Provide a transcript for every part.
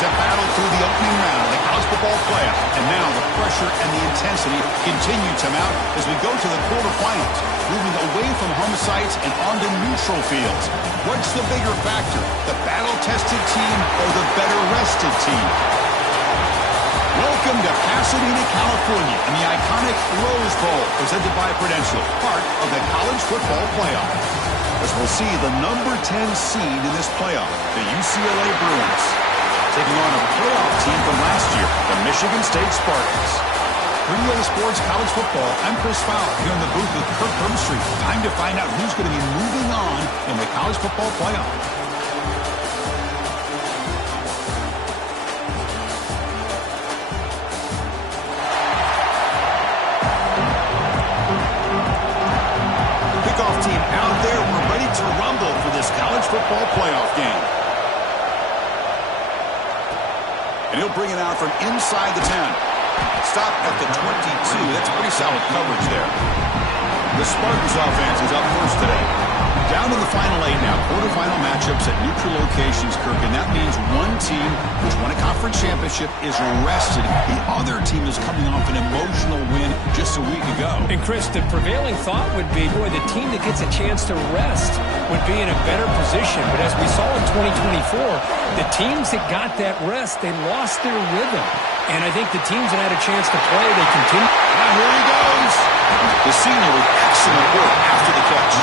teams have battled through the opening round of the college football playoff, and now the pressure and the intensity continue to mount as we go to the quarterfinals, moving away from home sites and onto neutral fields. What's the bigger factor, the battle-tested team or the better-rested team? Welcome to Pasadena, California, in the iconic Rose Bowl, presented by Prudential, part of the college football playoff. As we'll see the number 10 seed in this playoff, the UCLA Bruins, taking on a playoff team from last year, the Michigan State Spartans. For EA Sports College Football, I'm Chris Fowler here in the booth with Kirk Herbstreit. Time to find out who's going to be moving on in the college football playoff. Kickoff team out there. We're ready to rumble for this college football playoff game. And he'll bring it out from inside the 10. Stop at the 22. That's pretty solid coverage there. The Spartans offense is up first today. Down to the final 8 now. Quarterfinal matchups at neutral locations, Kirk. And that means one team which won a conference championship is rested. The other team is coming off an emotional win just a week ago. And Chris, the prevailing thought would be, boy, the team that gets a chance to rest would be in a better position. But as we saw in 2024, the teams that got that rest, they lost their rhythm. And I think the teams that had a chance to play, they continue. Now here he goes. The senior with excellent work after the catch.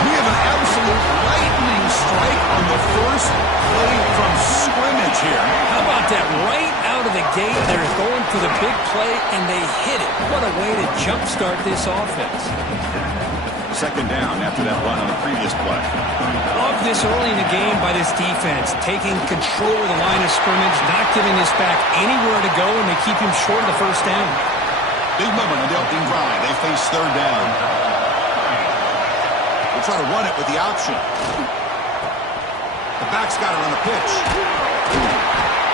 We have an absolute lightning strike on the first play from scrimmage here. How about that? Right out of the gate, they're going for the big play, and they hit it. What a way to jumpstart this offense. Second down after that run on the previous play. Love this early in the game by this defense, taking control of the line of scrimmage, not giving this back anywhere to go, and they keep him short of the first down. Big moment on the opening drive. They face third down. They'll try to run it with the option. The back's got it on the pitch.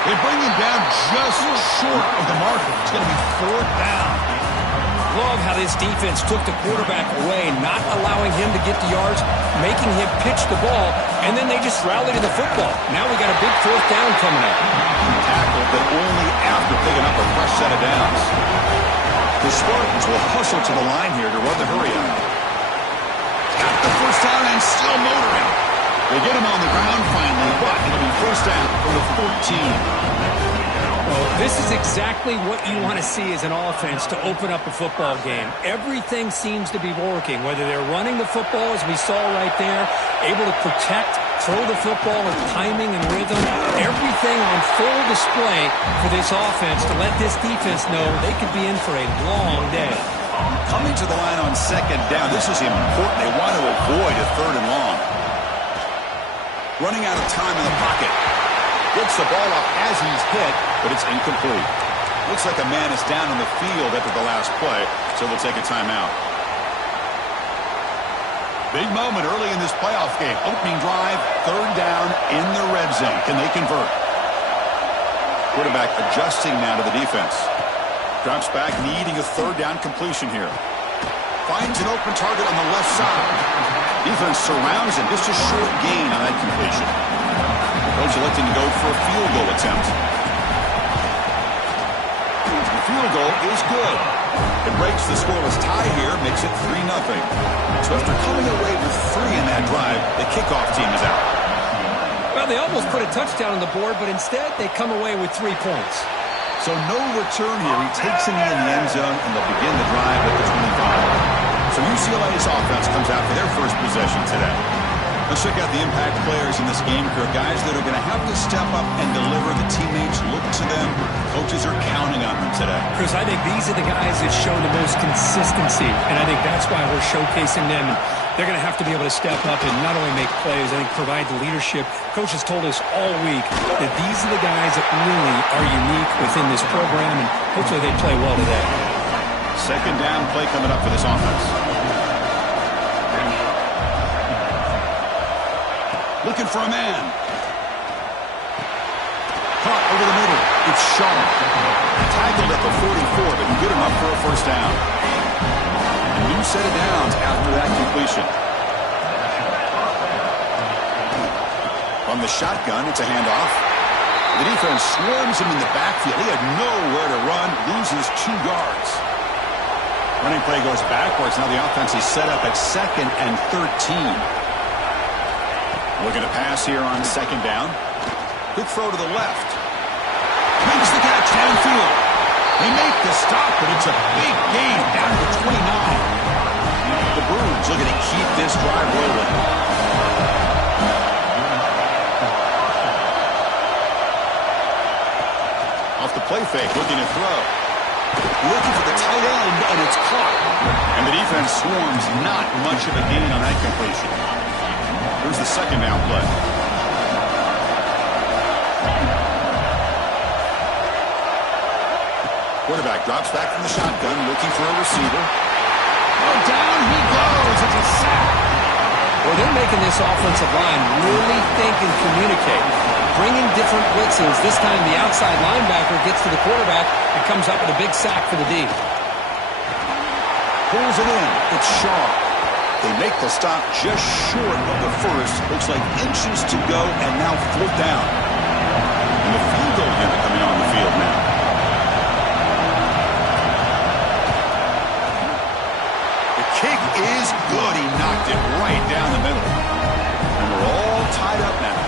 They bring him down just short of the marker. It's going to be fourth down. Love how this defense took the quarterback away, not allowing him to get the yards, making him pitch the ball, and then they just rallied to the football. Now we got a big fourth down coming up. Tackled, but only after picking up a fresh set of downs. The Spartans will hustle to the line here to run the hurry-up. Got the first down and still motoring. They get him on the ground finally, but it'll be first down from the 14. Well, this is exactly what you want to see as an offense to open up a football game. Everything seems to be working, whether they're running the football, as we saw right there, able to protect, throw the football with timing and rhythm. Everything on full display for this offense to let this defense know they could be in for a long day. Coming to the line on second down, this is important. They want to avoid a third and long. Running out of time in the pocket. Gets the ball up as he's hit, but it's incomplete. Looks like a man is down on the field after the last play, so they'll take a timeout. Big moment early in this playoff game. Opening drive, third down in the red zone. Can they convert? Quarterback adjusting now to the defense. Drops back, needing a third down completion here. Finds an open target on the left side. Defense surrounds him. Just a short gain on that completion. Coach electing to go for a field goal attempt. The field goal is good. It breaks the scoreless tie here, makes it 3-0. So after coming away with 3 in that drive, the kickoff team is out. Well, they almost put a touchdown on the board, but instead they come away with 3 points. So no return here. He takes a knee in the end zone, and they'll begin the drive at the 25. So UCLA's offense comes out for their first possession today. Let's check out the impact players in this game, Kirk. Guys that are going to have to step up and deliver. The teammates look to them. Coaches are counting on them today. Chris, I think these are the guys that show the most consistency, and I think that's why we're showcasing them. And they're going to have to be able to step up and not only make plays, I think provide the leadership. Coaches told us all week that these are the guys that really are unique within this program, and hopefully they play well today. Second down play coming up for this offense. Looking for a man. Caught over the middle. It's Shaw. Tackled at the 44, but good enough for a first down. A new set of downs after that completion. On the shotgun, it's a handoff. The defense swarms him in the backfield. He had nowhere to run, loses 2 yards. Running play goes backwards. Now the offense is set up at 2nd and 13. Looking to pass here on 2nd down. Quick throw to the left. Makes the catch downfield. They make the stop, but it's a big gain down to 29. The Bruins looking to keep this drive rolling. Off the play fake, looking to throw. Looking for the tight end, and it's caught. And the defense swarms, not much of a gain on that completion. Here's the 2nd down play. Quarterback drops back from the shotgun, looking for a receiver. Oh, down he goes. It's a sack. Well, they're making this offensive line really think and communicate. Bringing different blitzes. This time the outside linebacker gets to the quarterback and comes up with a big sack for the D. Pulls it in. It's Shaw. They make the stop just short of the first. Looks like inches to go, and now 4th down. And the field goal unit coming on the field now. The kick is good. He knocked it right down the middle. And we're all tied up now.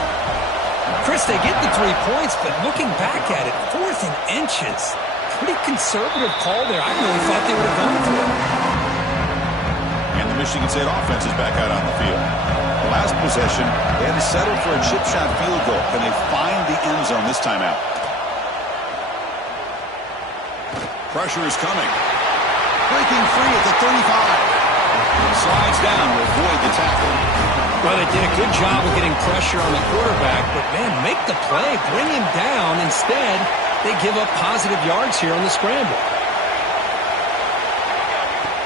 Chris, they get the 3 points, but looking back at it, 4th and inches. Pretty conservative call there. I really thought they would have gone for it. And the Michigan State offense is back out on the field. The last possession, they had to settle for a chip shot field goal. Can they find the end zone this time out? Pressure is coming. Breaking free at the 35. Slides down to avoid the tackle. Well, they did a good job of getting pressure on the quarterback, but, man, make the play, bring him down. Instead, they give up positive yards here on the scramble.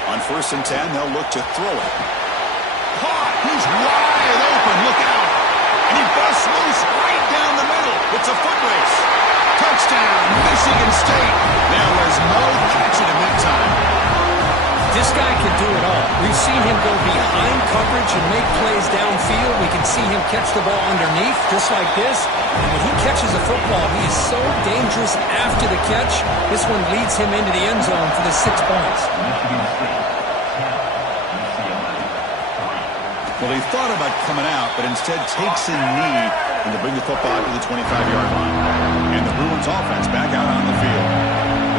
On 1st and 10, they'll look to throw it. Caught! He's wide open. Look out! And he busts loose right down the middle. It's a foot race. Touchdown, Michigan State. There was no catching him that time. This guy can do it all. We've seen him go behind coverage and make plays downfield. We can see him catch the ball underneath, just like this. And when he catches a football, he is so dangerous after the catch. This one leads him into the end zone for the 6 points. Well, he thought about coming out, but instead takes a knee and to bring the football to the 25-yard line. And the Bruins offense back out on the field.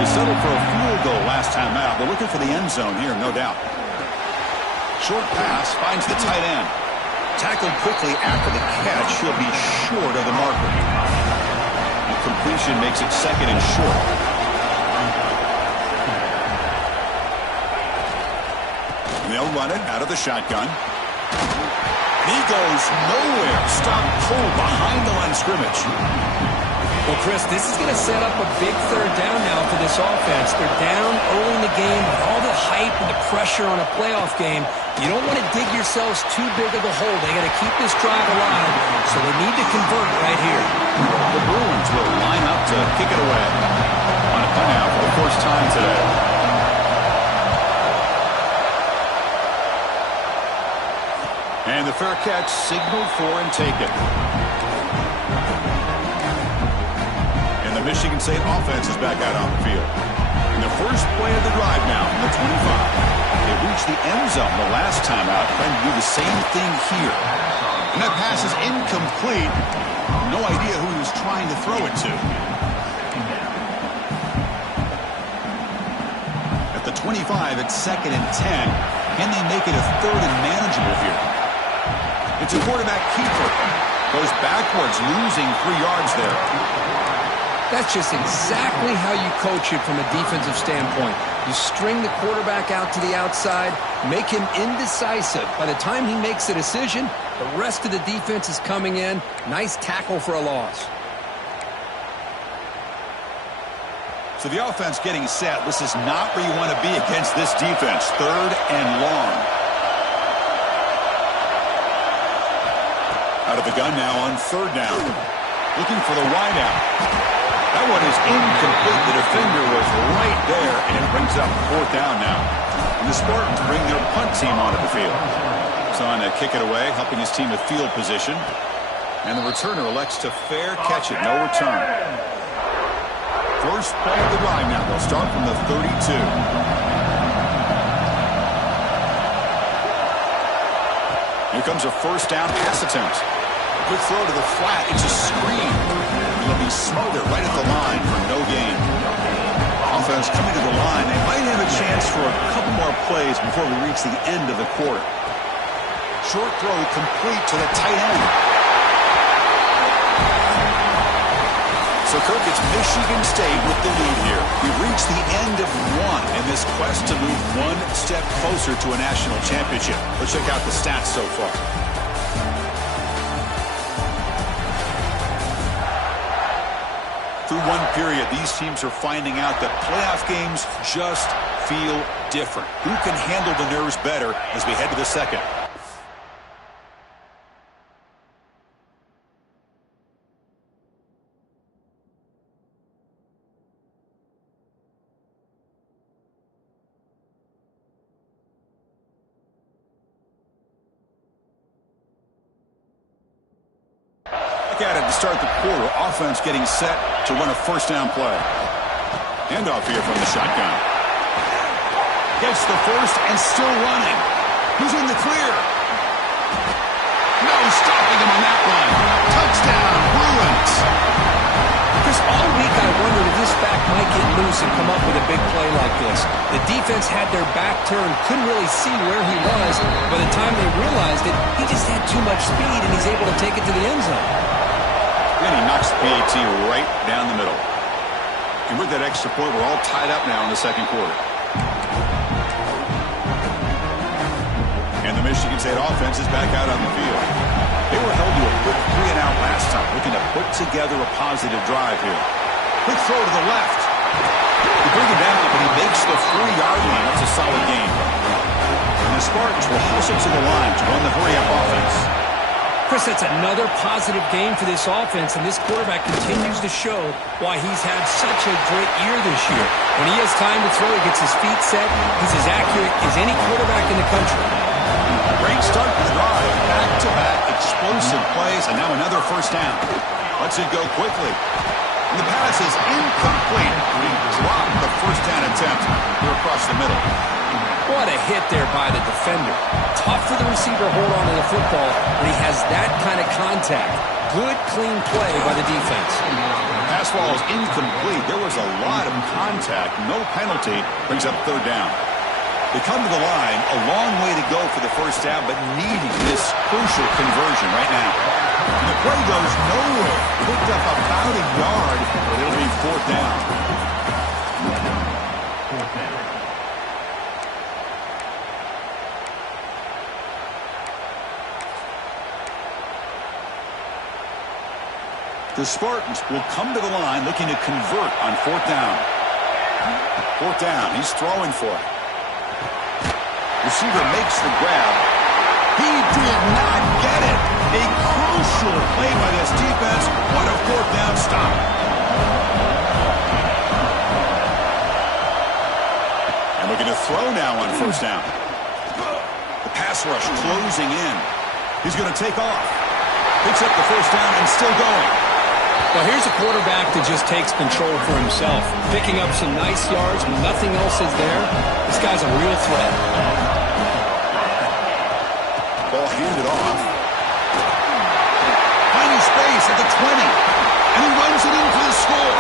They settled for a field goal last time out. They're looking for the end zone here, no doubt. Short pass finds the tight end. Tackled quickly after the catch. He'll be short of the marker. The completion makes it 2nd and short. And they'll run it out of the shotgun. And he goes nowhere. Stopped cold behind the line of scrimmage. Well, Chris, this is going to set up a big 3rd down now for this offense. They're down early in the game with all the hype and the pressure on a playoff game. You don't want to dig yourselves too big of a hole. They got to keep this drive alive, so they need to convert right here. The Bruins will line up to kick it away. On a punt out for the first time today. And the fair catch signaled for and taken. The Michigan State offense is back out on the field. In the first play of the drive now, from the 25. They reached the end zone the last time out, trying to do the same thing here. And that pass is incomplete. No idea who he was trying to throw it to. At the 25, it's 2nd and 10. Can they make it a 3rd and manageable here? It's a quarterback keeper. Goes backwards, losing 3 yards there. That's just exactly how you coach it from a defensive standpoint. You string the quarterback out to the outside, make him indecisive. By the time he makes a decision, the rest of the defense is coming in. Nice tackle for a loss. So the offense getting set. This is not where you want to be against this defense. 3rd and long. Out of the gun now on 3rd down. Looking for the wideout. That one is incomplete. The defender was right there, and it brings up 4th down now. And the Spartans bring their punt team onto the field. He's on to kick it away, helping his team with field position. And the returner elects to fair catch it. No return. First play of the drive now. They'll start from the 32. Here comes a first down pass attempt. Good throw to the flat. It's a screen. He'll be smothered right at the line for no gain. Offense coming to the line. They might have a chance for a couple more plays before we reach the end of the quarter. Short throw complete to the tight end. So, Kirk, it's Michigan State with the lead here. We've reached the end of one in this quest to move one step closer to a national championship. Let's check out the stats so far. Through one period, these teams are finding out that playoff games just feel different. Who can handle the nerves better as we head to the second? At it to start the quarter. Offense getting set to run a first down play. Handoff here from the shotgun. Gets the first and still running. Who's in the clear? No stopping him on that one. Touchdown, Bruins. Chris, all week I wondered if this back might get loose and come up with a big play like this. The defense had their back turned, couldn't really see where he was. By the time they realized it, he just had too much speed, and he's able to take it to the end zone. And he knocks the PAT right down the middle. And with that extra point, we're all tied up now in the second quarter. And the Michigan State offense is back out on the field. They were held to a quick 3-and-out last time, looking to put together a positive drive here. Quick throw to the left. They bring him down, but he makes the 40-yard line. That's a solid gain. And the Spartans will hustle to the line to run the hurry-up offense. Chris, that's another positive game for this offense, and this quarterback continues to show why he's had such a great year this year. When he has time to throw, he gets his feet set. He's as accurate as any quarterback in the country. Great start to the drive. Back-to-back explosive plays, and now another first down. Lets it go quickly. And the pass is incomplete. He dropped the first down attempt here across the middle. What a hit there by the defender. Tough for the receiver to hold on to the football when he has that kind of contact. Good, clean play by the defense. Pass ball is incomplete. There was a lot of contact. No penalty. Brings up third down. They come to the line. A long way to go for the first down, but needing this crucial conversion right now. And the play goes nowhere. Picked up about a yard, but it'll be fourth down. The Spartans will come to the line looking to convert on fourth down. Fourth down. He's throwing for it. Receiver makes the grab. He did not get it. A crucial play by this defense. What a fourth down stop. And looking to throw now on first down. The pass rush closing in. He's going to take off. Picks up the first down and still going. Well, here's a quarterback that just takes control for himself. Picking up some nice yards when nothing else is there. This guy's a real threat. Ball handed off. Finding space at the 20. And he runs it in for the score.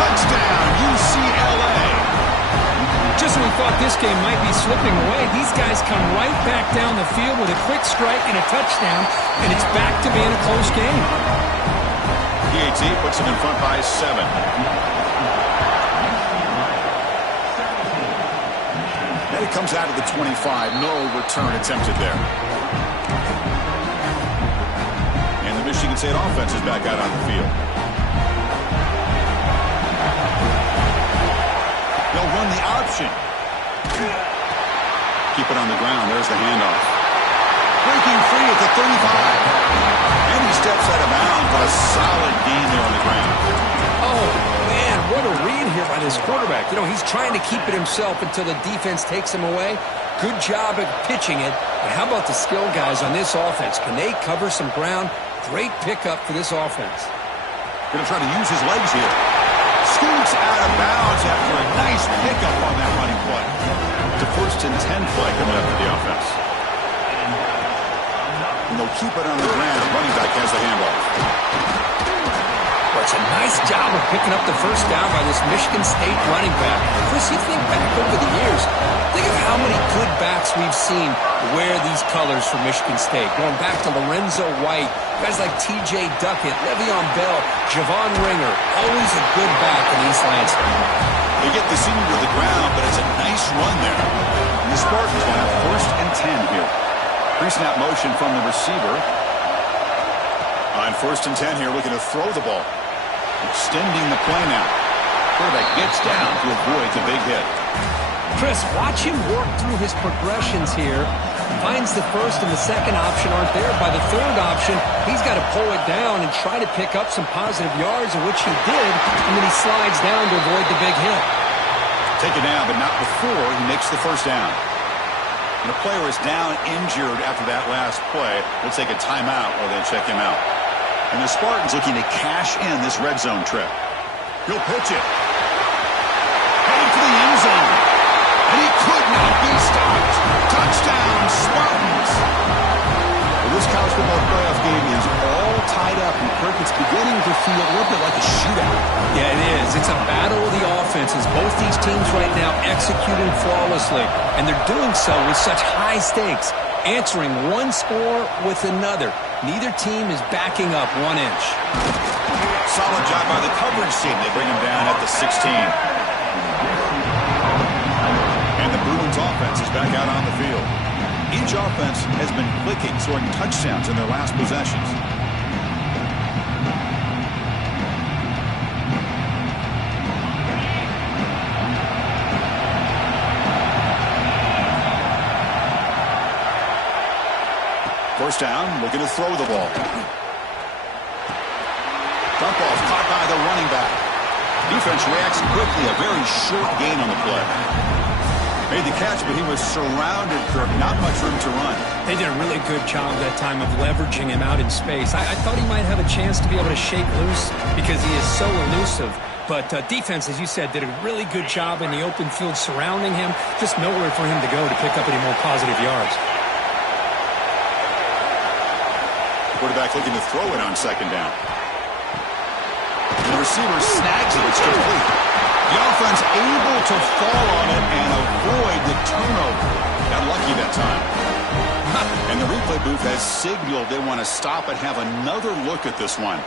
Touchdown, UCLA. Just when we thought this game might be slipping away, these guys come right back down the field with a quick strike and a touchdown, and it's back to being a close game. PAT puts him in front by 7. And it comes out of the 25. No return attempted there. And the Michigan State offense is back out on the field. They'll run the option. Keep it on the ground. There's the handoff. Breaking free at the 35. And he steps out of bounds, but a solid gain there on the ground. Oh, man, what a read here by this quarterback. You know, he's trying to keep it himself until the defense takes him away. Good job at pitching it. But how about the skill guys on this offense? Can they cover some ground? Great pickup for this offense. Going to try to use his legs here. Scoots out of bounds after a nice pickup on that running play. It's a 1st and 10 play coming up for the offense. And they'll keep it on the ground. Running back has the handoff. Well, it's a nice job of picking up the first down by this Michigan State running back. Chris, you think back over the years, think of how many good backs we've seen wear these colors for Michigan State. Going back to Lorenzo White, guys like T.J. Duckett, Le'Veon Bell, Javon Ringer, always a good back in East Lansing. They get the senior to the ground, but it's a nice run there. And the Spartans will have 1st and 10 here. Pre-snap motion from the receiver. On 1st and 10 here, looking to throw the ball. Extending the play now. Quarterback gets down to avoid the big hit. Chris, watch him work through his progressions here. Finds the first and the second option aren't there. By the third option, he's got to pull it down and try to pick up some positive yards, which he did, and then he slides down to avoid the big hit. Take it down, but not before he makes the first down. And the player is down injured after that last play. We'll take a timeout while they check him out. And the Spartans looking to cash in this red zone trip. He'll pitch it. Heading for the end zone. And he could not be stopped. Touchdown, Spartans. Well, this college football playoff game is all tied up. And Kirk, it's beginning to feel a little bit like a shootout. Yeah, it is. It's a battle of the offenses. Both these teams right now executing flawlessly. And they're doing so with such high stakes. Answering one score with another. Neither team is backing up 1 inch. Solid job by the coverage team. They bring him down at the 16. And the Bruins offense is back out on the field. Each offense has been clicking, scoring touchdowns in their last possessions. First down, looking to throw the ball. Dump off caught by the running back. Defense reacts quickly, a very short gain on the play. Made the catch, but he was surrounded, Kirk. Not much room to run. They did a really good job that time of leveraging him out in space. I thought he might have a chance to be able to shake loose because he is so elusive. But defense, as you said, did a really good job in the open field surrounding him. Just nowhere for him to go to pick up any more positive yards. Quarterback looking to throw it on 2nd down. And the receiver snags it. It's complete. The offense able to fall on it and avoid the turnover. Got lucky that time. And the replay booth has signaled they want to stop and have another look at this one.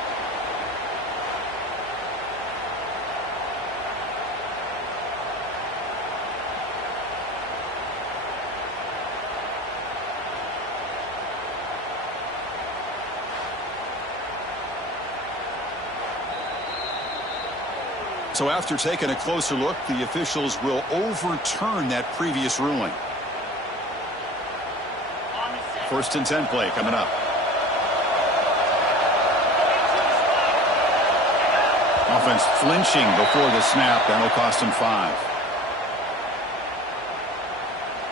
So after taking a closer look, the officials will overturn that previous ruling. 1st and 10 play coming up. Offense flinching before the snap. That'll cost him 5.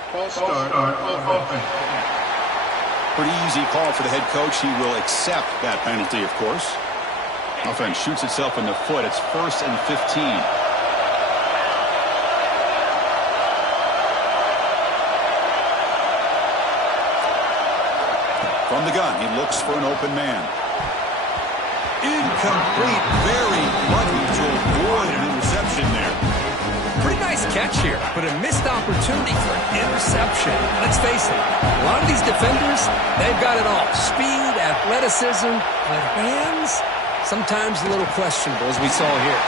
False start on offense. Pretty easy call for the head coach. He will accept that penalty, of course. Offense shoots itself in the foot. It's 1st and 15. From the gun, he looks for an open man. Incomplete, very lucky to avoid an interception there. Pretty nice catch here, but a missed opportunity for an interception. Let's face it, a lot of these defenders, they've got it all. Speed, athleticism, but hands, sometimes a little questionable, as we saw here.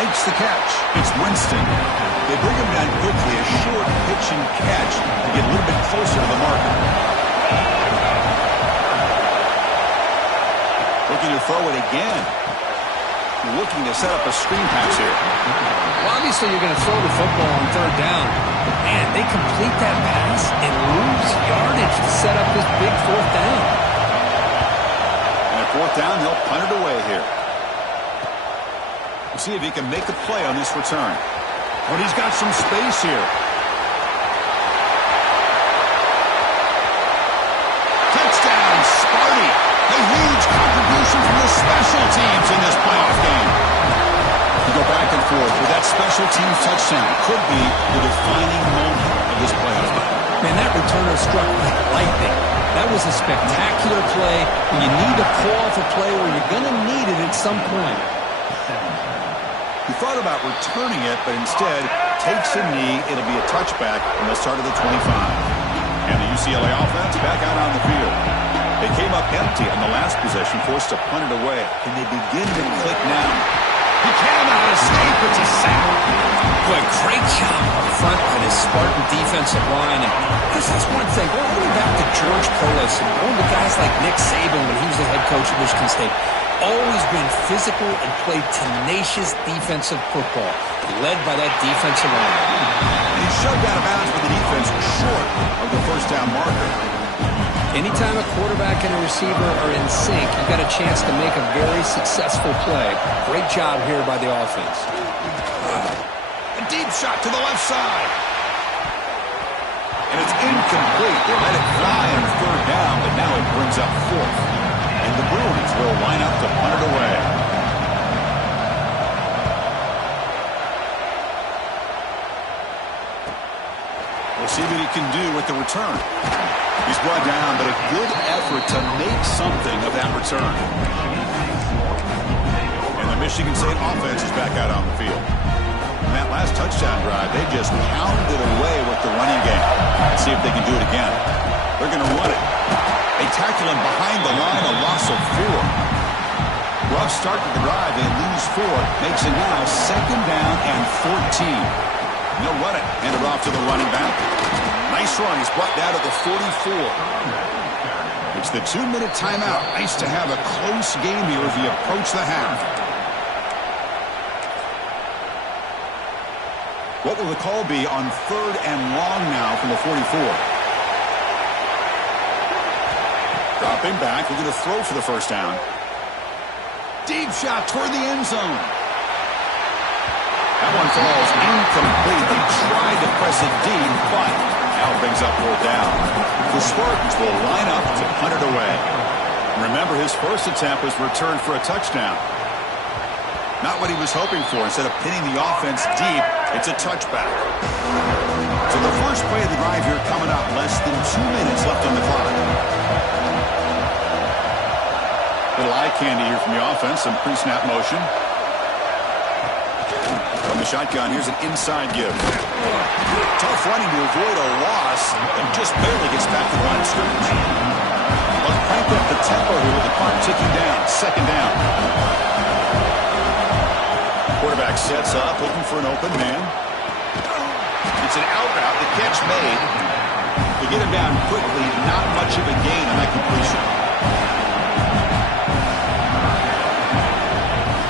Makes the catch. It's Winston. They bring him down quickly, a short pitch and catch to get a little bit closer to the marker. Looking to throw it again. Looking to set up a screen pass here. Well, obviously you're going to throw the football on 3rd down. Man, they complete that pass and lose yardage to set up this big 4th down. And at 4th down, they'll punt it away here. We'll see if he can make a play on this return. But he's got some space here. Touchdown, Sparty. A huge special teams in this playoff game. You go back and forth with that special teams touchdown. Could be the defining moment of this playoff game. Man, that returner struck like lightning. That was a spectacular play, and you need to pull off a play where you're going to need it at some point. He thought about returning it, but instead takes a knee. It'll be a touchback from the start of the 25. And the UCLA offense back out on the field. They came up empty on the last possession, forced to punt it away. Can they begin to click now? He cannot escape. It's a sack. Boy, great job up front by this Spartan defensive line. And that's one thing. Going all the way back to George Perles and going to guys like Nick Saban when he was the head coach at Michigan State. Always been physical and played tenacious defensive football, led by that defensive line. And he shoved out of bounds with the defense short of the first down marker. Anytime a quarterback and a receiver are in sync, you've got a chance to make a very successful play. Great job here by the offense. A deep shot to the left side. And it's incomplete. They let it fly on third down, but now it brings up fourth. And the Bruins will line up to punt it away. We'll see what he can do with the return. He's brought down, but a good effort to make something of that return. And the Michigan State offense is back out on the field. In that last touchdown drive, they just pounded away with the running game. Let's see if they can do it again. They're going to run it. They tackle him behind the line, a loss of 4. Rough start to the drive. They lose 4. Makes it now second down and 14. They'll run it. Hand it off to the running back. Nice run. He's brought down to the 44. It's the 2-minute timeout. Nice to have a close game here as we approach the half. What will the call be on third and long now from the 44? Dropping back. We're going to throw for the first down. Deep shot toward the end zone. That one falls incomplete. They tried to press it deep, but now it brings up fourth down. The Spartans will line up to punt it away. Remember, his first attempt was returned for a touchdown. Not what he was hoping for. Instead of pinning the offense deep, it's a touchback. So the first play of the drive here coming up. Less than 2 minutes left on the clock. Little eye candy here from the offense. Some pre-snap motion. From the shotgun, here's an inside give. Tough running to avoid a loss, and just barely gets back to the line of scrimmage. Let's crank up the tempo here with the clock ticking down. Second down. Quarterback sets up, looking for an open man. It's an out route. The catch made. They get him down quickly. Not much of a gain on that completion.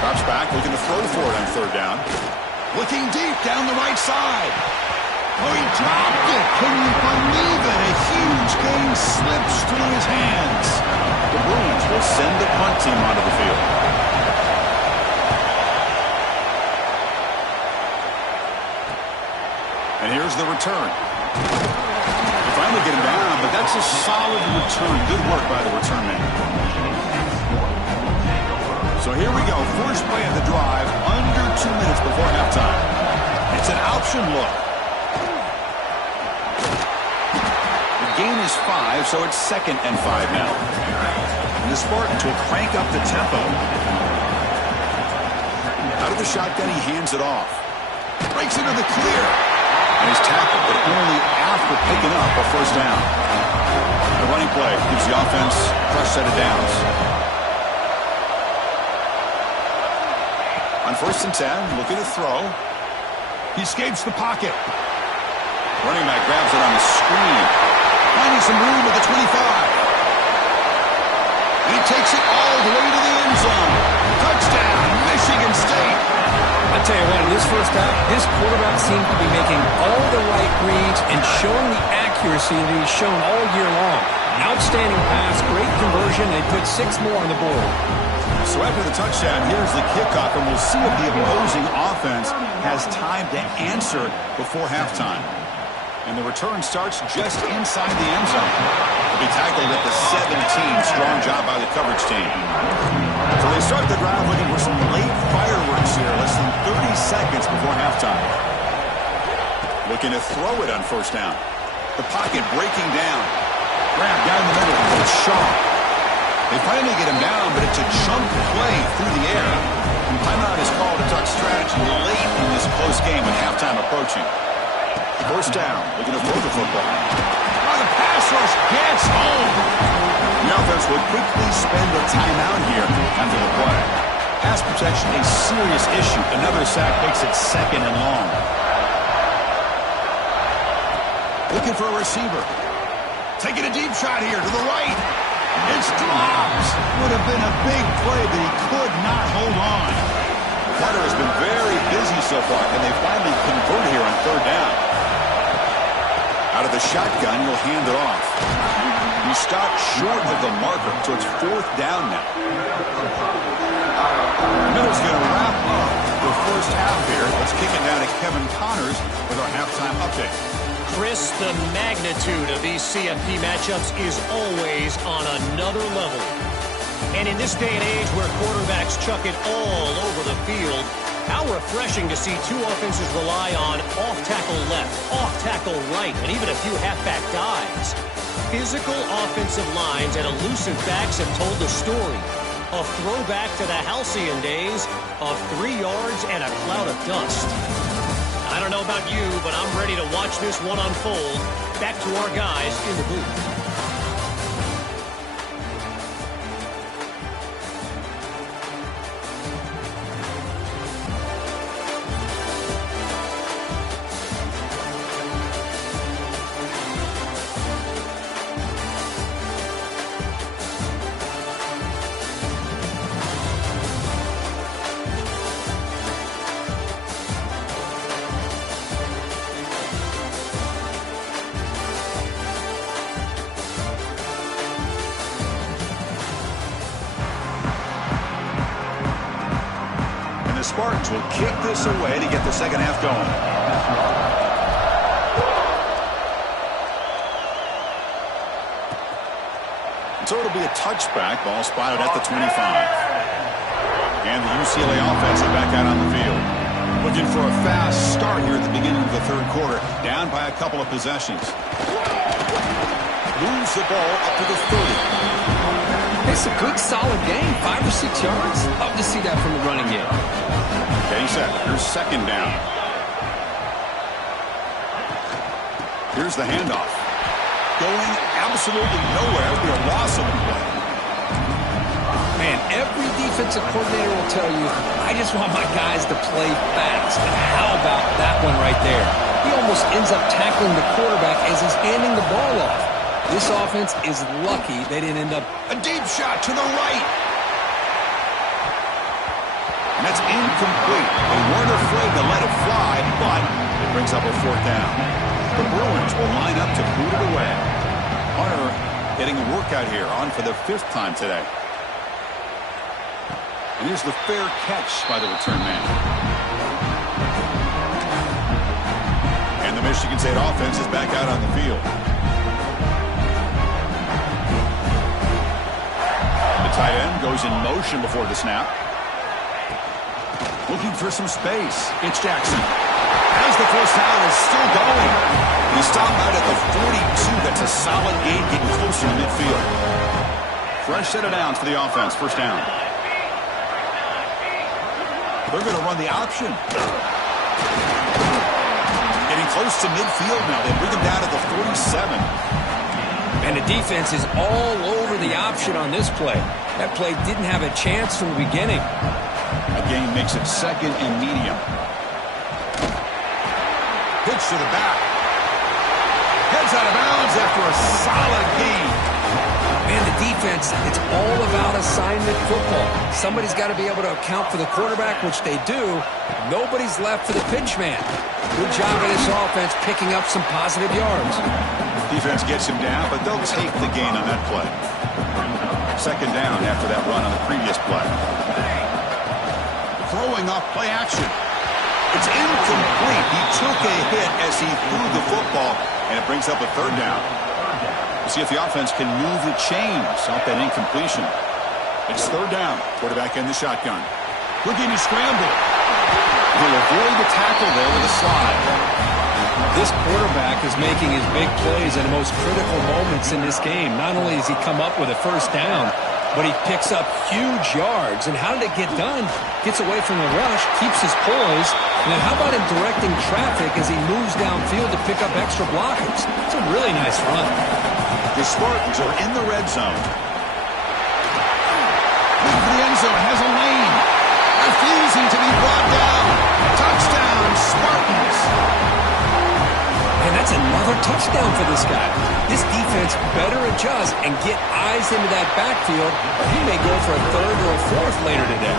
Drops back, looking to throw for it on third down. Looking deep down the right side. Oh, he dropped it. Can you believe it? A huge gain slips through his hands. The Bruins will send the punt team onto the field. And here's the return. They finally get him down, but that's a solid return. Good work by the return man. So here we go. First play of the drive, under 2 minutes before halftime. It's an option look. The gain is 5, so it's 2nd and 5 now. And the Spartans will crank up the tempo. Out of the shotgun, he hands it off. Breaks into the clear. And he's tackled, but only after picking up a first down. The running play gives the offense a fresh set of downs. On 1st and 10, looking to throw. He escapes the pocket. Running back grabs it on the screen. Finding some room at the 25. And he takes it all the way to the end zone. Touchdown, Michigan State. I tell you what, in this first half, this quarterback seemed to be making all the right reads and showing the accuracy that he's shown all year long. Outstanding pass, great conversion, and they put 6 more on the board. So after the touchdown, here's the kickoff, and we'll see if the opposing offense has time to answer before halftime. And the return starts just inside the end zone. He'll be tackled at the 17. Strong job by the coverage team. So So they start the drive looking for some late fireworks here, less than 30 seconds before halftime. Looking to throw it on first down. The pocket breaking down. Grab down the middle. It's Shaw. They finally get him down, but it's a chunk play through the air. And timeout is called to talk strategy late in this close game with halftime approaching. First down, looking to throw the football. Oh, the pass rush gets home. The offense will quickly spend a timeout here after the play. Pass protection a serious issue. Another sack makes it second and long. Looking for a receiver. Taking a deep shot here to the right. It's dropped. Would have been a big play, but he could not hold on. Carter has been very busy so far, and they finally convert here on third down. Out of the shotgun, he'll hand it off. He stopped short of the marker, so it's fourth down now. Middle's going to wrap up the first half here. Let's kick it down to Kevin Connors with our halftime update. Chris, the magnitude of these CFP matchups is always on another level. And in this day and age where quarterbacks chuck it all over the field, how refreshing to see two offenses rely on off-tackle left, off-tackle right, and even a few halfback dives. Physical offensive lines and elusive backs have told the story. A throwback to the halcyon days of 3 yards and a cloud of dust. I don't know about you, but I'm ready to watch this one unfold. Back to our guys in the booth. Spartans will kick this away to get the second half going. So it'll be a touchback. Ball spotted at the 25. And the UCLA offense is back out on the field. Looking for a fast start here at the beginning of the third quarter. Down by a couple of possessions. Moves the ball up to the 30. It's a good, solid game. 5 or 6 yards. Love to see that from the running game. Getting set. Here's second down. Here's the handoff. Going absolutely nowhere. It'll be a loss of the play. Man, every defensive coordinator will tell you, I just want my guys to play fast. And how about that one right there? He almost ends up tackling the quarterback as he's handing the ball off. This offense is lucky they didn't end up. A deep shot to the right. And that's incomplete. They weren't afraid to let it fly, but it brings up a fourth down. The Bruins will line up to boot it away. Hunter getting a workout here, on for the 5th time today. And here's the fair catch by the return man. And the Michigan State offense is back out on the field. The tight end goes in motion before the snap. Looking for some space. It's Jackson. As the first down is still going. He stopped out at the 42. That's a solid gain, getting closer to midfield. Fresh set of downs for the offense. First down. They're going to run the option. Getting close to midfield now. They bring him down at the 47. And the defense is all over the option on this play. That play didn't have a chance from the beginning. A gain makes it second and medium. Pitch to the back. Heads out of bounds after a solid gain. Man, the defense, it's all about assignment football. Somebody's got to be able to account for the quarterback, which they do. Nobody's left for the pitch man. Good job of this offense picking up some positive yards. Defense gets him down, but they'll take the gain on that play. Second down after that run on the previous play. Throwing off play action. It's incomplete. He took a hit as he threw the football, and it brings up a third down. We'll see if the offense can move the chains off that incompletion. It's third down. Quarterback in the shotgun. Looking to scramble. He'll avoid the tackle there with a slide. This quarterback is making his big plays in the most critical moments in this game. Not only does he come up with a first down, but he picks up huge yards. And how did it get done? Gets away from the rush, keeps his poise. And then how about him directing traffic as he moves downfield to pick up extra blockers? It's a really nice run. The Spartans are in the red zone. Looking for the end zone, has a lane. Refusing to be brought down. Touchdown, Spartans. And that's another touchdown for this guy. This defense better adjust and get eyes into that backfield, or he may go for a third or a fourth later today.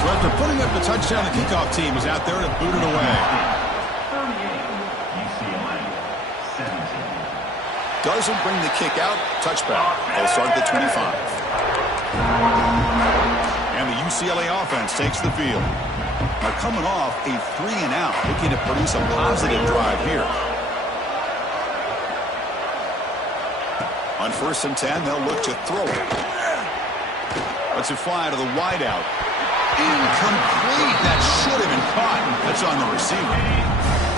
So after putting up the touchdown, the kickoff team is out there to boot it away. Doesn't bring the kick out. Touchback. They'll start at the 25. And the UCLA offense takes the field. Now coming off a 3-and-out, looking to produce a positive drive here. On 1st and 10, they'll look to throw it. Lets it fly to the wideout. Incomplete. That should have been caught. That's on the receiver.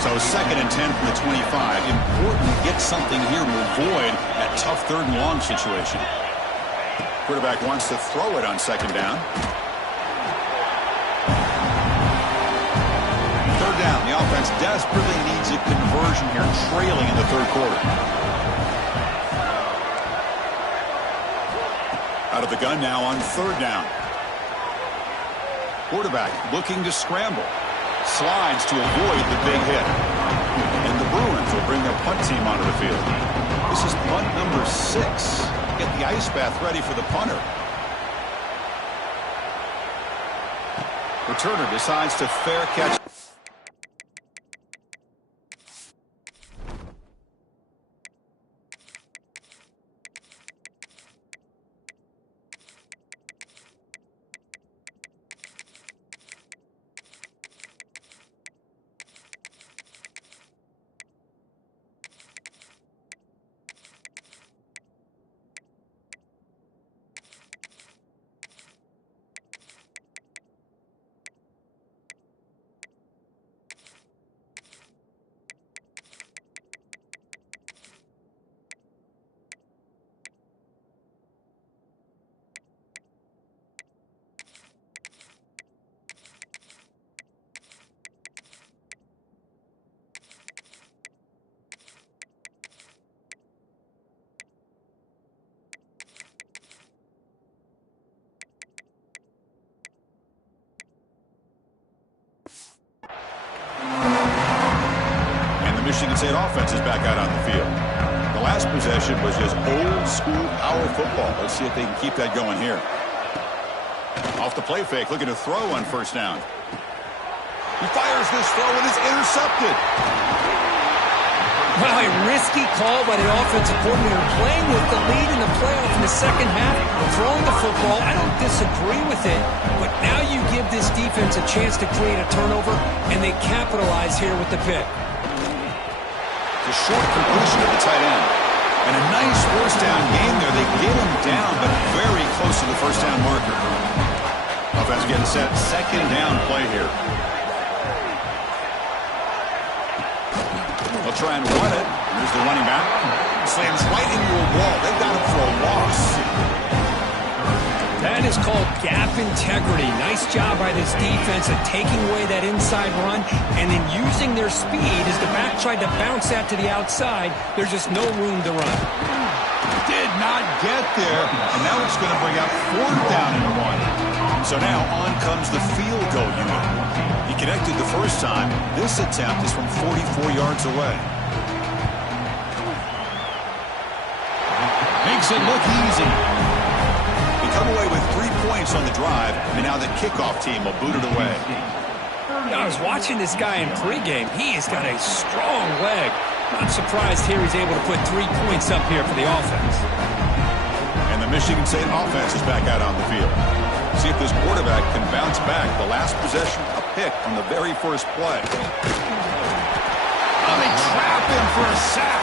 So 2nd and 10 from the 25. Important to get something here to avoid that tough 3rd and long situation. Quarterback wants to throw it on 2nd down. 3rd down. The offense desperately needs a conversion here, trailing in the 3rd quarter. Out of the gun now on 3rd down. Quarterback looking to scramble. Slides to avoid the big hit. And the Bruins will bring their punt team onto the field. This is punt number 6. Get the ice bath ready for the punter. Returner decides to fair catch. Michigan State offense is back out on the field. The last possession was just old school power football. Let's see if they can keep that going here. Off the play fake, looking to throw on 1st down. He fires this throw and is intercepted. Well, a risky call by the offensive coordinator, playing with the lead in the playoff in the 2nd half, throwing the football. I don't disagree with it, but now you give this defense a chance to create a turnover, and they capitalize here with the pick. The short completion of the tight end. And a nice 1st down game there. They get him down, but very close to the 1st down marker. Offense getting set. 2nd down play here. They'll try and run it. Here's the running back. Slams right into a wall. They've got him for a loss. That is called gap integrity. Nice job by this defense of taking away that inside run and then using their speed as the back tried to bounce that to the outside. There's just no room to run. Did not get there, and now it's going to bring up 4th down and 1. So now on comes the field goal unit. He connected the first time. This attempt is from 44 yards away. Makes it look easy. Come away with 3 points on the drive, and now the kickoff team will boot it away. I was watching this guy in pregame. He has got a strong leg. Not surprised here he's able to put 3 points up here for the offense. And the Michigan State offense is back out on the field. See if this quarterback can bounce back. The last possession, a pick on the very first play. Oh, they trap him for a sack.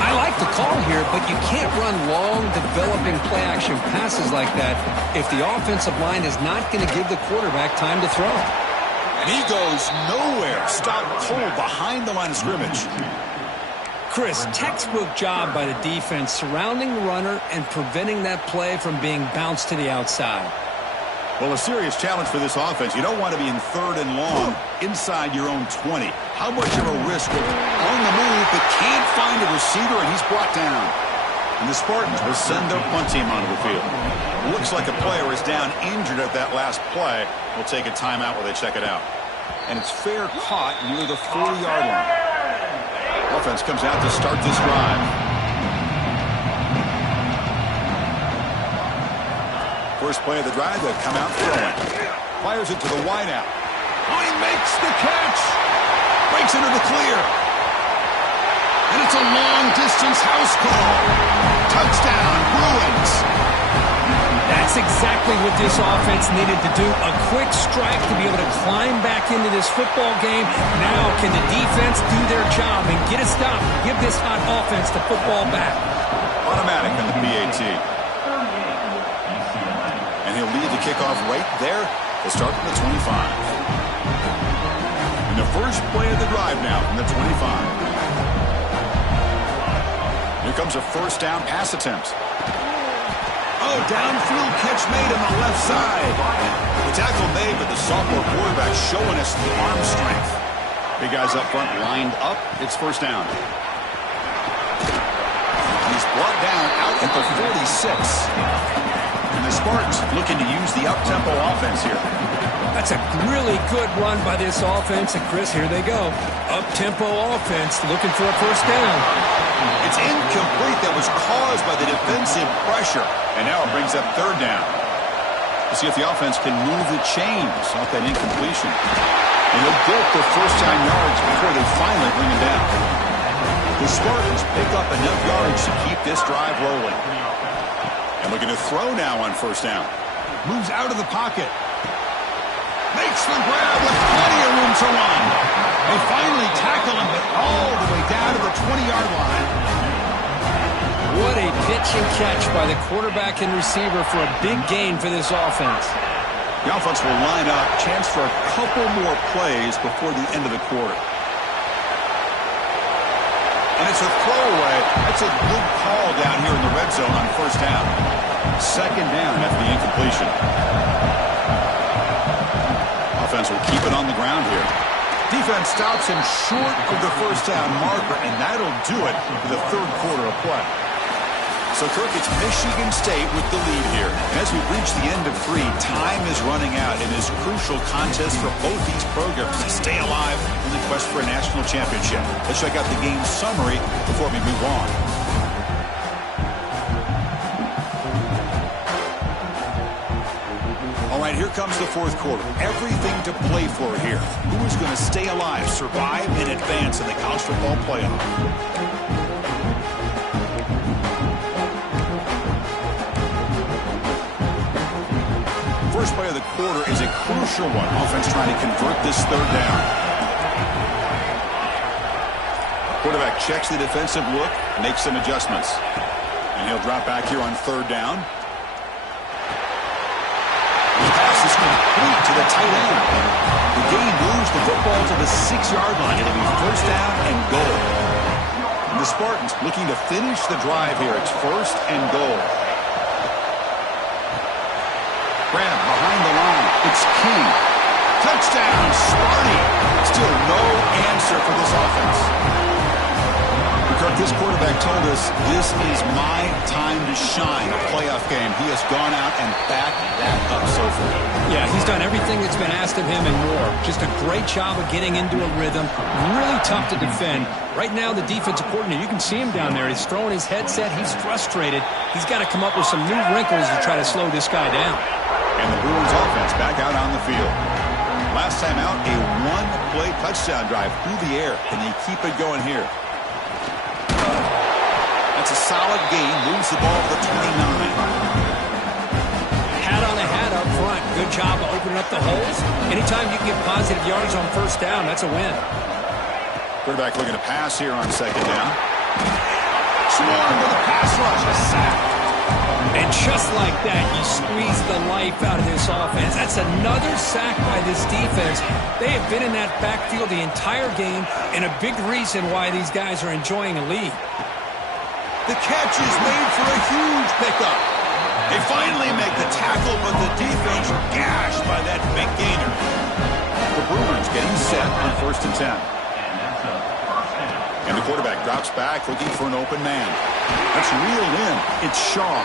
I I like the call here, but you can't run long, developing play-action passes like that if the offensive line is not going to give the quarterback time to throw. And he goes nowhere. Stopped cold behind the line of scrimmage. Chris, textbook job by the defense surrounding the runner and preventing that play from being bounced to the outside. Well, a serious challenge for this offense. You don't want to be in 3rd and long inside your own 20. How much of a risk on the move, but can't find a receiver, and he's brought down. And the Spartans will send their punt team onto the field. Looks like a player is down injured at that last play. We'll take a timeout while they check it out. And it's fair caught near the 40-yard line. Offense comes out to start this drive. First play of the drive, they come out throwing. Fires it to the wideout. Oh, he makes the catch. Breaks into the clear. And it's a long-distance house call. Touchdown, Bruins. That's exactly what this offense needed to do. A quick strike to be able to climb back into this football game. Now can the defense do their job and get a stop? Give this hot offense the football back. Automatic on the PAT. And he'll lead the kickoff right there to start from the 25. In the first play of the drive now from the 25. Here comes a first down pass attempt. Oh, downfield catch made on the left side. The tackle made, but the sophomore quarterback showing us the arm strength. Big guys up front lined up. It's first down. He's brought down out at the 46. And the Spartans looking to use the up-tempo offense here. That's a really good run by this offense. And, Chris, here they go. Up-tempo offense looking for a first down. It's incomplete. That was caused by the defensive pressure. And now it brings up third down. We'll see if the offense can move the chains off that incompletion. And they'll get the first down yards before they finally bring it down. The Spartans pick up enough yards to keep this drive rolling. And looking to throw now on first down. Moves out of the pocket. Makes the grab with plenty of room to run. They finally tackle him all the way down to the 20-yard line. What a pitch and catch by the quarterback and receiver for a big gain for this offense. The offense will line up. Chance for a couple more plays before the end of the quarter. And it's a throwaway. That's a good call down here in the red zone on first down. Second down after the incompletion. Offense will keep it on the ground here. Defense stops him short of the first down marker, and that'll do it for the third quarter of play. So, Kirk, it's Michigan State with the lead here. And as we reach the end of 3, time is running out in this crucial contest for both these programs to stay alive in the quest for a national championship. Let's check out the game summary before we move on. All right, here comes the fourth quarter. Everything to play for here. Who is going to stay alive, survive, and advance in the college football playoff? First play of the quarter is a crucial one. Offense trying to convert this third down. Quarterback checks the defensive look, makes some adjustments. And he'll drop back here on third down. The pass is complete to the tight end. The gain moves the football to the 6-yard line. It'll be first down and goal. And the Spartans looking to finish the drive here. It's first and goal. Grab behind the line. It's King. Touchdown, Sparty. Still no answer for this offense. Kirk, this quarterback told us this is my time to shine. A playoff game. He has gone out and backed that up so far. Yeah, he's done everything that's been asked of him and more. Just a great job of getting into a rhythm. Really tough to defend. Right now, the defensive coordinator, you can see him down there. He's throwing his headset. He's frustrated. He's got to come up with some new wrinkles to try to slow this guy down. And the Bruins offense back out on the field. Last time out, a one-play touchdown drive through the air. Can they keep it going here? That's a solid gain. Moves the ball to the 29. Hat on the hat up front. Good job of opening up the holes. Anytime you can get positive yards on first down, that's a win. Quarterback looking to pass here on second down. Swarmed with a pass rush. A sack. And just like that, you squeeze the life out of this offense. That's another sack by this defense. They have been in that backfield the entire game, and a big reason why these guys are enjoying a lead. The catch is made for a huge pickup. They finally make the tackle, but the defense gashed by that big gainer. The Bruins getting set on 1st and 10. And the quarterback drops back looking for an open man. That's reeled in. It's Shaw.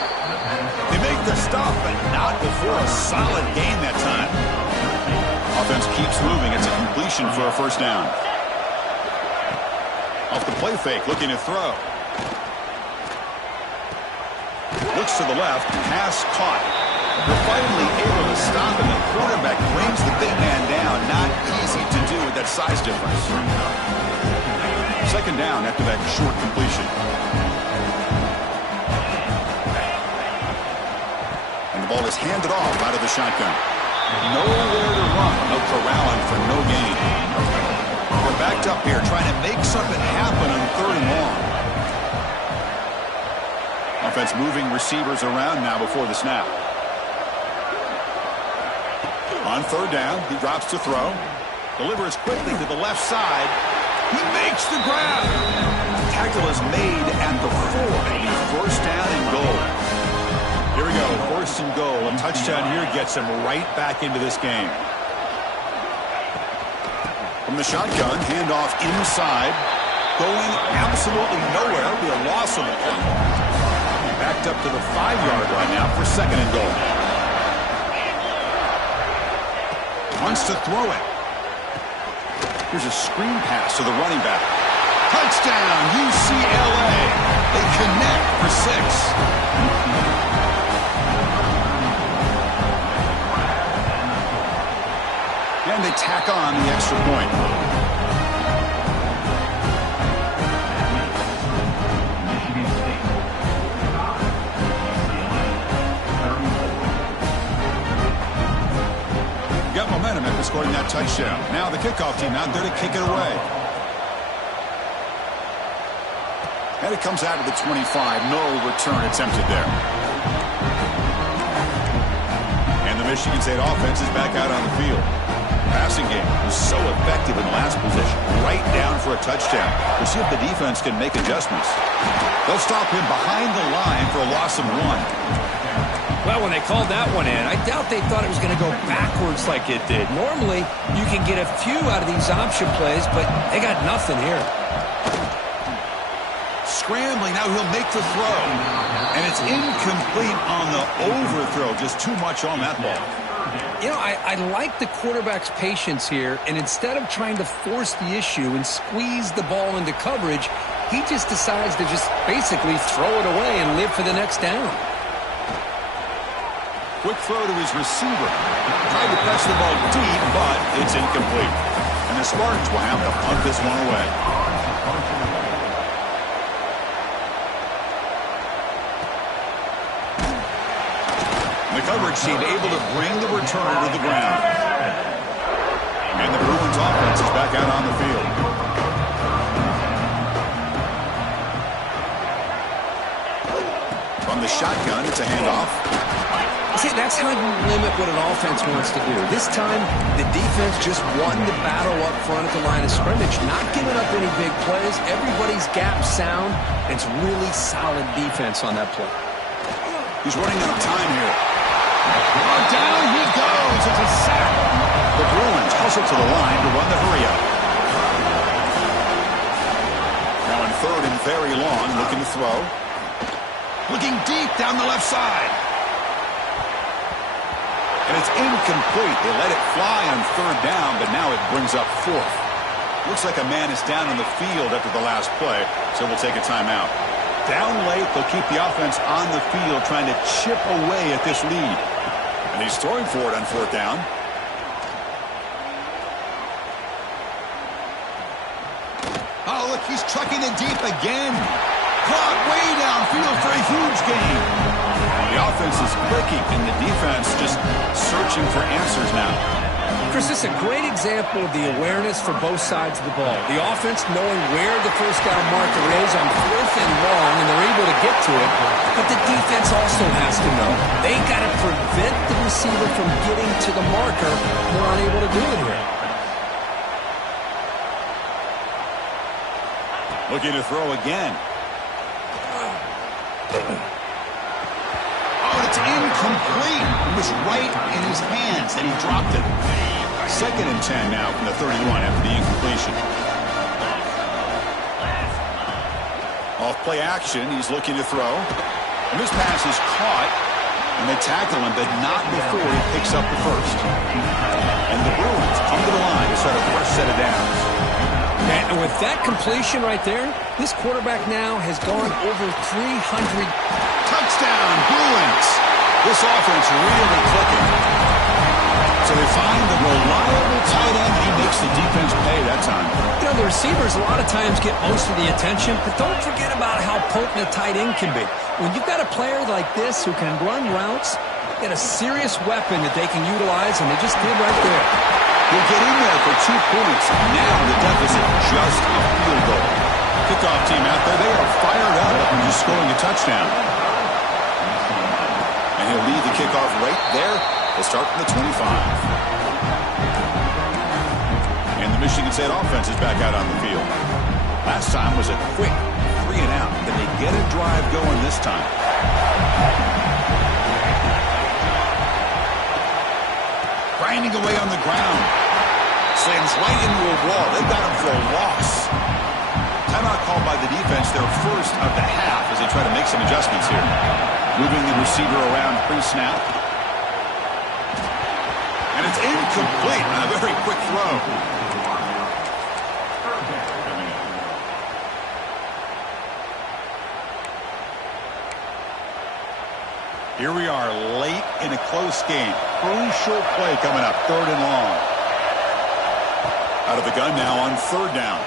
They make the stop, but not before a solid gain that time. Offense keeps moving. It's a completion for a 1st down. Off the play fake, looking to throw. Looks to the left, pass caught. They're finally able to stop, and the quarterback brings the big man down. Not easy to do with that size difference. 2nd down after that short completion. And the ball is handed off out of the shotgun. Nowhere to run. No corralling for no gain. We're backed up here trying to make something happen on 3rd and long. Offense moving receivers around now before the snap. On 3rd down, he drops to throw. Delivers quickly to the left side. He makes the grab. Tackle is made at the 4. It'll be 1st down and goal. Here we go, 1st and goal. A touchdown here gets him right back into this game. From the shotgun, handoff inside. Going absolutely nowhere. It'll be a loss on the play. Backed up to the 5-yard line now for 2nd and goal. Wants to throw it. Here's a screen pass to the running back. Touchdown, UCLA. They connect for 6. And they tack on the extra point. Got momentum after scoring that touchdown. Now the kickoff team out there to kick it away. And it comes out of the 25. No return attempted there. And the Michigan State offense is back out on the field. Passing game was so effective in the last position. Right down for a touchdown. We'll see if the defense can make adjustments. They'll stop him behind the line for a loss of 1. Well, when they called that one in, I doubt they thought it was going to go backwards like it did. Normally, you can get a few out of these option plays, but they got nothing here. Scrambling, now he'll make the throw. And it's incomplete on the overthrow. Just too much on that ball. You know, I like the quarterback's patience here, and instead of trying to force the issue and squeeze the ball into coverage, he just decides to just basically throw it away and live for the next down. Quick throw to his receiver. Tried to press the ball deep, but it's incomplete. And the Spartans will have to punt this one away. The coverage team able to bring the returner to the ground. And the Bruins offense is back out on the field. From the shotgun, it's a handoff. See, that's how you limit what an offense wants to do. This time, the defense just won the battle up front at the line of scrimmage, not giving up any big plays. Everybody's gap sound. It's really solid defense on that play. He's running out of time here. Oh, down he goes. It's a sack. The Bruins hustle to the line to run the hurry-up. Now in 3rd and very long, looking to throw. Looking deep down the left side. And it's incomplete. They let it fly on 3rd down, but now it brings up 4th. Looks like a man is down on the field after the last play, so we'll take a timeout. Down late, they'll keep the offense on the field trying to chip away at this lead. And he's throwing for it on 4th down. Oh, look, he's trucking it deep again. Caught way downfield for a huge gain. The offense is clicking, and the defense just searching for answers now. Chris, this is a great example of the awareness for both sides of the ball. The offense knowing where the first down marker is on 4th and long, and they're able to get to it. But the defense also has to know. They got to prevent the receiver from getting to the marker. They're unable to do it here. Looking to throw again. Oh, it's incomplete. It was right in his hands, and he dropped it. 2nd and 10 now from the 31 after the incompletion. Off play action, he's looking to throw. And this pass is caught, and they tackle him, but not before he picks up the first. And the Bruins come to the line to start a fresh set of downs. And with that completion right there, this quarterback now has gone over 300. Touchdown, Bruins! This offense really clicking. So they find the reliable tight end, and he makes the defense pay that time. You know, the receivers a lot of times get most of the attention, but don't forget about how potent a tight end can be. When you've got a player like this who can run routes, get a serious weapon that they can utilize, and they just did right there. He'll get in there for 2 points. Now the deficit just a field goal. Kickoff team out there, they are fired up and just scoring a touchdown. And he'll lead the kickoff right there. They'll start from the 25. And the Michigan State offense is back out on the field. Last time was a quick 3 and out. Can they get a drive going this time? Grinding away on the ground. Slams right into a wall. They got him for a loss. Timeout called by the defense, their first of the half, as they try to make some adjustments here. Moving the receiver around pre-snap. And it's incomplete on a very quick throw. Here we are late in a close game. Crucial play coming up, 3rd and long. Out of the gun now on 3rd down.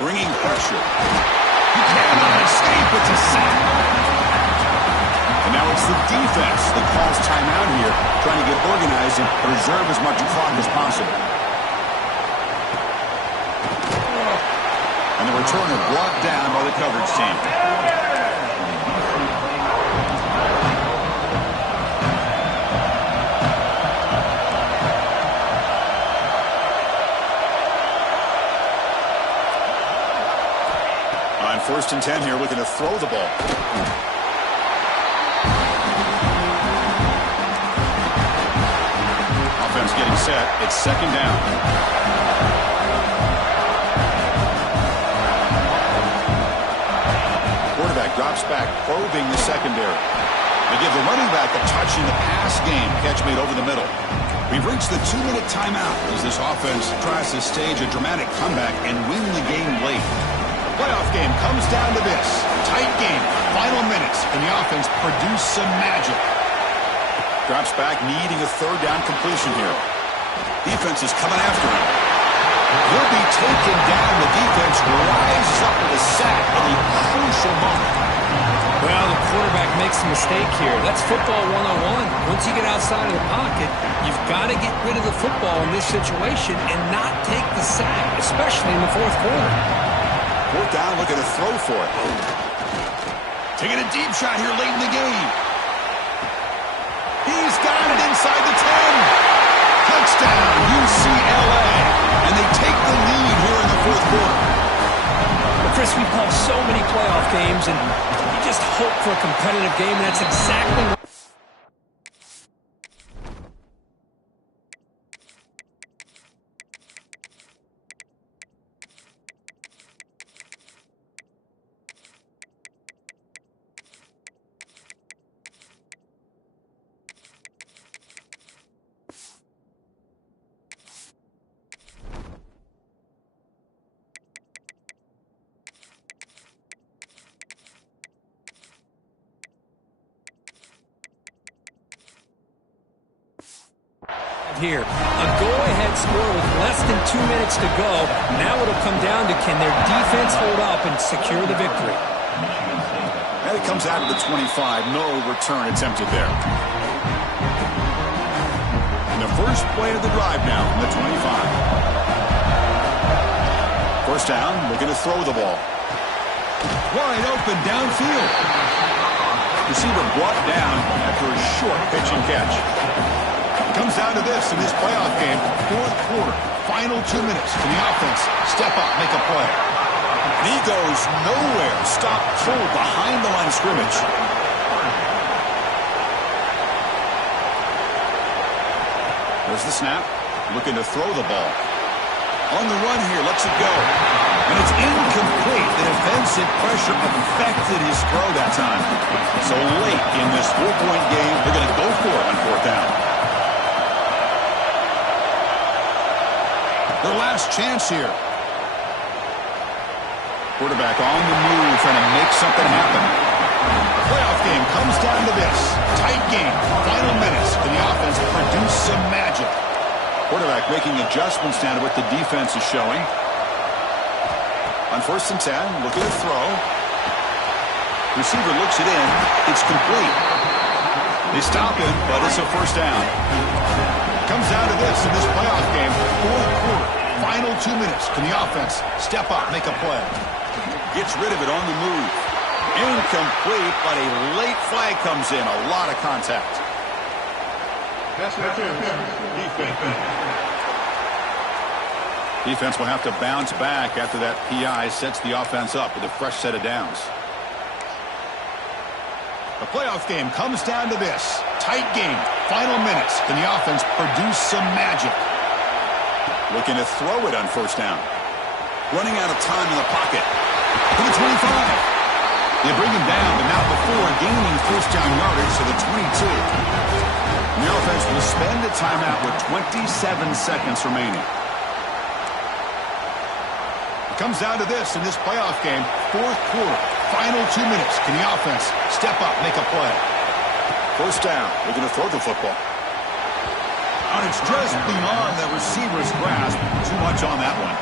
Bringing pressure. You cannot escape. It's a sack. And now it's the defense that calls timeout here, trying to get organized and preserve as much clock as possible. And the returner brought down by the coverage team. On 1st and 10 here, looking to throw the ball. Offense getting set. It's 2nd down. Quarterback drops back, probing the secondary. They give the running back a touch in the pass game. Catch made over the middle. We've reached the 2-minute timeout as this offense tries to stage a dramatic comeback and win the game late. The playoff game comes down to this. Tight game, final minutes, and the offense produce some magic. Drops back, needing a 3rd down completion here. Defense is coming after him. He'll be taken down. The defense rises up with a sack at a crucial moment. Well, the quarterback makes a mistake here. That's football 101. Once you get outside of the pocket, you've got to get rid of the football in this situation and not take the sack, especially in the 4th quarter. 4th down, looking to throw for it. Taking a deep shot here late in the game. He's got it inside the 10. Touchdown, UCLA. And they take the lead here in the 4th quarter. Well, Chris, we've called so many playoff games, and you just hope for a competitive game. That's exactly what... here. A go-ahead score with less than 2 minutes to go. Now it'll come down to can their defense hold up and secure the victory. And it comes out of the 25. No return attempted there. the first play of the drive now from the 25. First down, looking to throw the ball. Wide open downfield. Receiver brought down after a short pitch and catch. It comes down to this in this playoff game. Fourth quarter, final 2 minutes. Can the offense step up, make a play? And he goes nowhere. Stop cold behind the line of scrimmage. There's the snap. Looking to throw the ball. On the run here, lets it go. And it's incomplete. The defensive pressure affected his throw that time. So late in this 4-point game, they're going to go for it on fourth down. Their last chance here. Quarterback on the move, trying to make something happen. The playoff game comes down to this. Tight game. Final minutes. Can the offense produce some magic? Quarterback making adjustments down to what the defense is showing. On 1st and 10, looking to throw. Receiver looks it in. It's complete. They stop him, but it's a first down. Comes down to this in this playoff game. Fourth quarter, final 2 minutes. Can the offense step up, make a play? Gets rid of it on the move. Incomplete, but a late flag comes in. A lot of contact. Defense will have to bounce back after that PI sets the offense up with a fresh set of downs. The playoff game comes down to this. Tight game. Final minutes. Can the offense produce some magic? Looking to throw it on first down. Running out of time in the pocket. To the 25. They bring him down, but not before gaining first down yardage to the 22. And the offense will spend a timeout with 27 seconds remaining. It comes down to this in this playoff game. Fourth quarter, final 2 minutes. Can the offense step up, make a play? First down, they're going to throw the football. And it's just beyond the receiver's grasp. Too much on that one.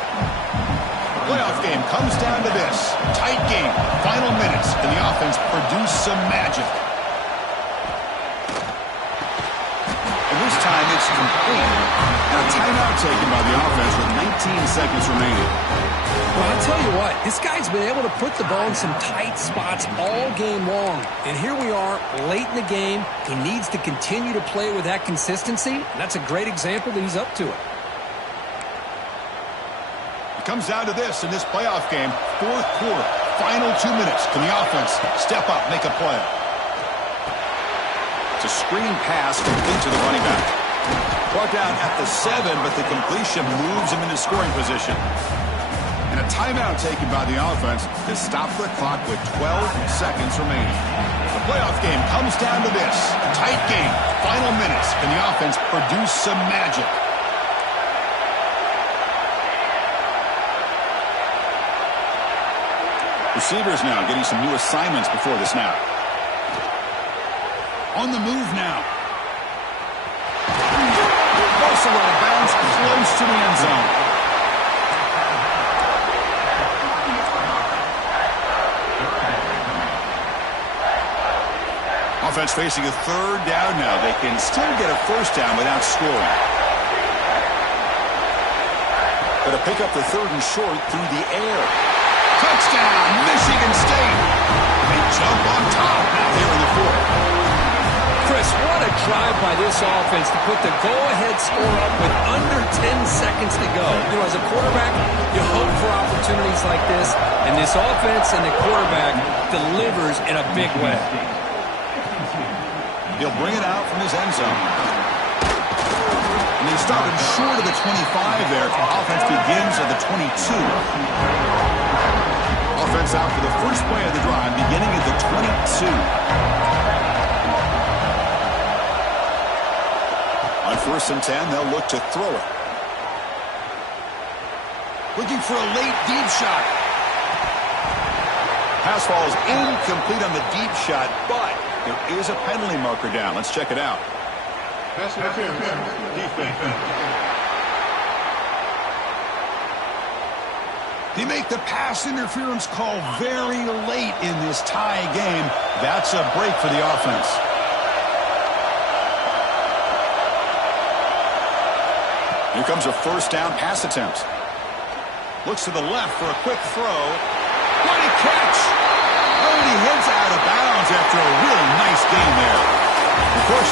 The playoff game comes down to this. Tight game, final minutes. Can the offense produce some magic? And this time it's complete. Now timeout taken by the offense with 19 seconds remaining. Well, I'll tell you what, this guy's been able to put the ball in some tight spots all game long. And here we are, late in the game. He needs to continue to play with that consistency. That's a great example that he's up to it. It comes down to this in this playoff game. Fourth quarter, final 2 minutes. Can the offense step up, make a play? It's a screen pass complete to the running back. Brought down at the 7, but the completion moves him into scoring position. And a timeout taken by the offense to stop the clock with 12 seconds remaining. The playoff game comes down to this. Tight game, final minutes. Can the offense produce some magic? Receivers now getting some new assignments before the snap. On the move now. Also out of bounds, close to the end zone. Offense facing a third down now. They can still get a first down without scoring. But to pick up the third and short through the air. Touchdown, Michigan State. They jump on top now here in the fourth. Chris, what a drive by this offense to put the go-ahead score up with under 10 seconds to go. You know, as a quarterback, you hope for opportunities like this, and this offense and the quarterback delivers in a big way. He'll bring it out from his end zone. And he started short of the 25 there. Offense begins at the 22. Offense out for the first play of the drive, beginning at the 22. On 1st and 10, they'll look to throw it. Looking for a late deep shot. Pass falls incomplete on the deep shot, but there is a penalty marker down. Let's check it out. Pass interference. Defense. They make the pass interference call very late in this tie game. That's a break for the offense. Here comes a first down pass attempt. Looks to the left for a quick throw. What a catch! Oh, and he heads out of bounds after a really nice game there. Of course,